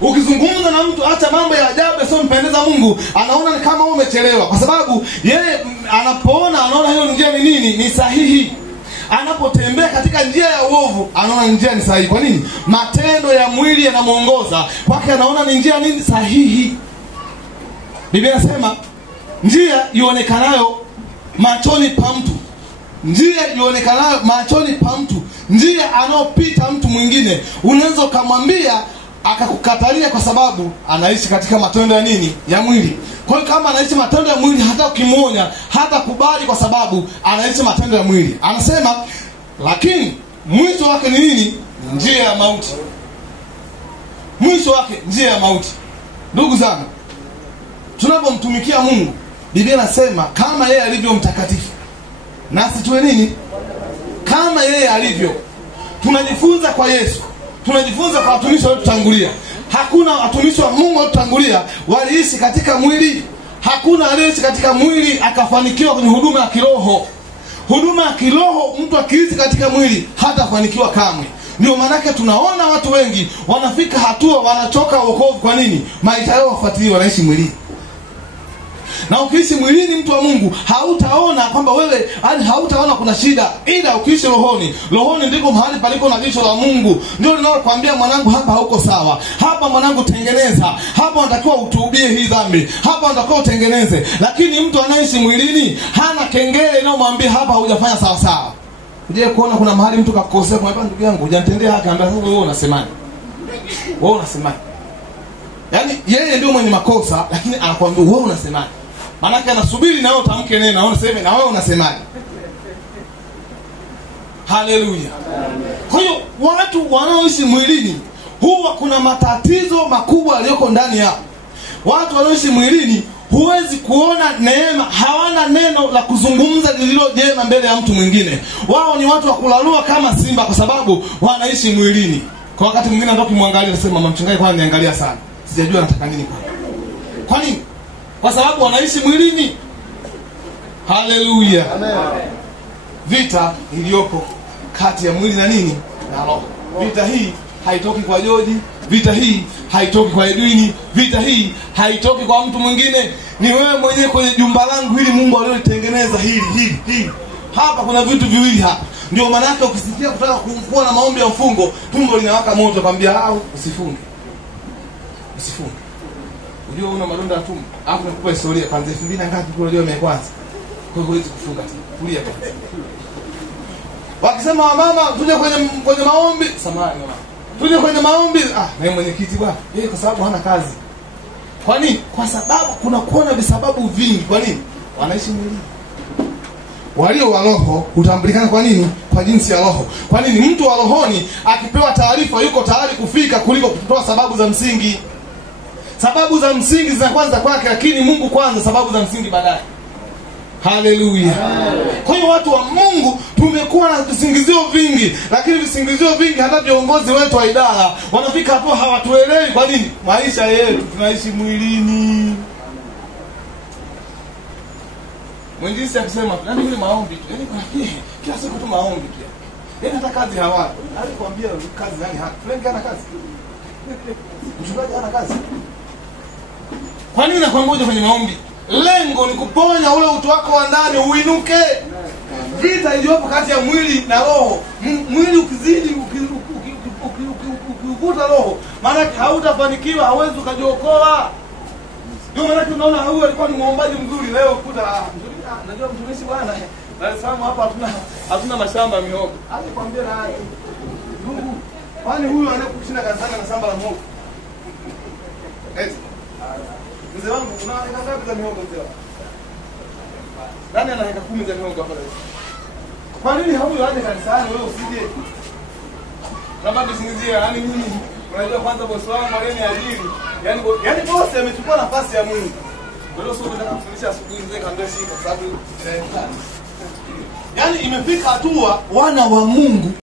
Ukizungumza na mtu hata mambo ya ajabu yasiyompendeza Mungu, anaona ni kama umechelewa, kwa sababu yeye anaona hiyo njia ni nini? Ni sahihi. Anapotembea katika njia ya uovu, anaona njia ni sahihi. Kwa nini? Matendo ya mwili yanamuongoza kwake, anaona ni njia nini? Sahihi. Biblia inasema njia ionekanayo machoni pa mtu, njia ionekanayo machoni pa mtu, njia anopita mtu mwingine, unaweza kumwambia akakukatalia kwa sababu anaishi katika matendo ya nini? Ya mwili. Kwa hiyo kama anaishi matendo ya mwili, hata ukimuonya hata kubali, kwa sababu anaishi matendo ya mwili. Anasema lakini mwisho wake ni nini? Njia ya mauti. Mwisho wake njia ya mauti. Ndugu zangu, tunapomtumikia Mungu, Biblia inasema kama yeye alivyo mtakatifu, nasi tuwe nini? Kama yeye alivyo. Tunajifunza kwa Yesu, tunajifunza kwa watumishi waliotangulia. Hakuna watumishi wa Mungu waliotangulia waliishi katika mwili. Hakuna aliyeishi katika mwili akafanikiwa kwenye huduma ya kiroho. Huduma ya kiroho, mtu akiishi katika mwili hatafanikiwa kamwe. Ndio maana tunaona watu wengi wanafika hatua wanachoka wokovu. Kwa nini? Maisha yao wafuatilia, wanaishi mwilini. Na ukiishi mwilini, mtu wa Mungu, hautaona kwamba wewe, hadi hautaona kuna shida. Ila ukiishi rohoni, rohoni ndiko mahali paliko na jicho la Mungu. Ndio linalokuambia mwanangu, hapa hauko sawa. Hapa mwanangu tengeneza. Hapa unatakiwa utubie hii dhambi. Hapa unatakiwa utengeneze. Lakini mtu anaishi mwilini, hana kengele inayomwambia hapa hujafanya sawa sawa. Uje kuona kuna mahali mtu kakosea, kwa ndugu yangu hujanitendea haki, anambia wewe unasemaje? Wewe unasemaje? Yaani yeye ndio mwenye makosa, lakini anakuambia wewe unasemaje? Maana anasubiri na wewe utamke neno, na wewe unasema na wewe unasemaje? Haleluya. Kwa hiyo watu wanaoishi mwilini huwa kuna matatizo makubwa yaliyoko ndani yao. Watu wanaoishi mwilini huwezi kuona neema, hawana neno la kuzungumza lililo jema mbele ya mtu mwingine. Wao ni watu wa kulalua kama simba, kwa sababu wanaishi mwilini. Kwa wakati mwingine ndio kimwangalia anasema, mama mchungaji kwa niangalia sana, sijajua nataka nini kwa. Kwa nini? Kwa sababu wanaishi mwilini. Haleluya. Amen. Vita iliyoko kati ya mwili na nini? Na roho. Vita hii haitoki kwa George, vita hii haitoki kwa Edwini, vita hii haitoki kwa mtu mwingine. Ni wewe mwenyewe kwenye jumba langu hili Mungu alilitengeneza hili. Hapa kuna vitu viwili hapa. Ndio maana yake ukisikia kutaka kuwa na maombi ya mfungo, tumbo linawaka moto, kwambia usifunge. Usifunge. Unajua una madonda ya tumbo. Hapo nakupa historia kwanza 2000 na ngapi kule leo kwanza. Kwa hiyo huwezi kufunga tena. Kulia kwanza. Wakisema mama tuje kwenye maombi, samahani mama. Tuje kwenye maombi, na mwenyekiti bwana, kwa sababu hana kazi. Kwa nini? Kwa sababu kuna kuona visababu vingi. Kwa nini? Wanaishi mwilini. Walio wa roho hutambulikana kwa nini? Kwa jinsi ya roho. Kwa nini? Mtu wa rohoni akipewa taarifa yuko tayari kufika kuliko kutoa sababu za msingi. Sababu za msingi zinaanza kwake, lakini Mungu kwanza, sababu za msingi baadaye. Haleluya. Kwa hiyo watu wa Mungu tumekuwa na visingizio vingi, lakini visingizio vingi hata viongozi wetu wa idara wanafika hapo hawatuelewi. Kwa nini? Maisha yetu tunaishi mwilini. Mwinjisi akisema nani yule maombi tu. Yaani kwa kila siku tu maombi tu. Yaani hata kazi hawana. Alikwambia kazi nani hana? Frank hana kazi. Mchungaji hana kazi. Kwa nini nakuongoja kwenye maombi? Lengo ni kuponya ule utu wako wa ndani uinuke. Vita iliyopo kati ya mwili na roho. Mwili ukizidi ukivuta roho, maana hautafanikiwa, hauwezi ukajiokoa. Ndio maana tunaona huyu alikuwa ni muombaji mzuri, leo ukuta najua mtumishi bwana. Dar es Salaam hapa hatuna mashamba ya mihogo. Alikwambia na ndugu, kwani huyu anakushinda kanisani na shamba la mihogo? Mzee wangu unaona ngapi za mihogo mzee? Nani anaweka 10 za mihogo hapa leo? Kwa nini huyu aje kanisani wewe usije? Sababu singizia, yani mimi unajua kwanza bosi wangu aleni ajiri. Yaani bosi amechukua nafasi ya Mungu. Ndio sio nataka kufundisha asubuhi mzee kaambia shika, sababu yaani imefika hatua wana wa Mungu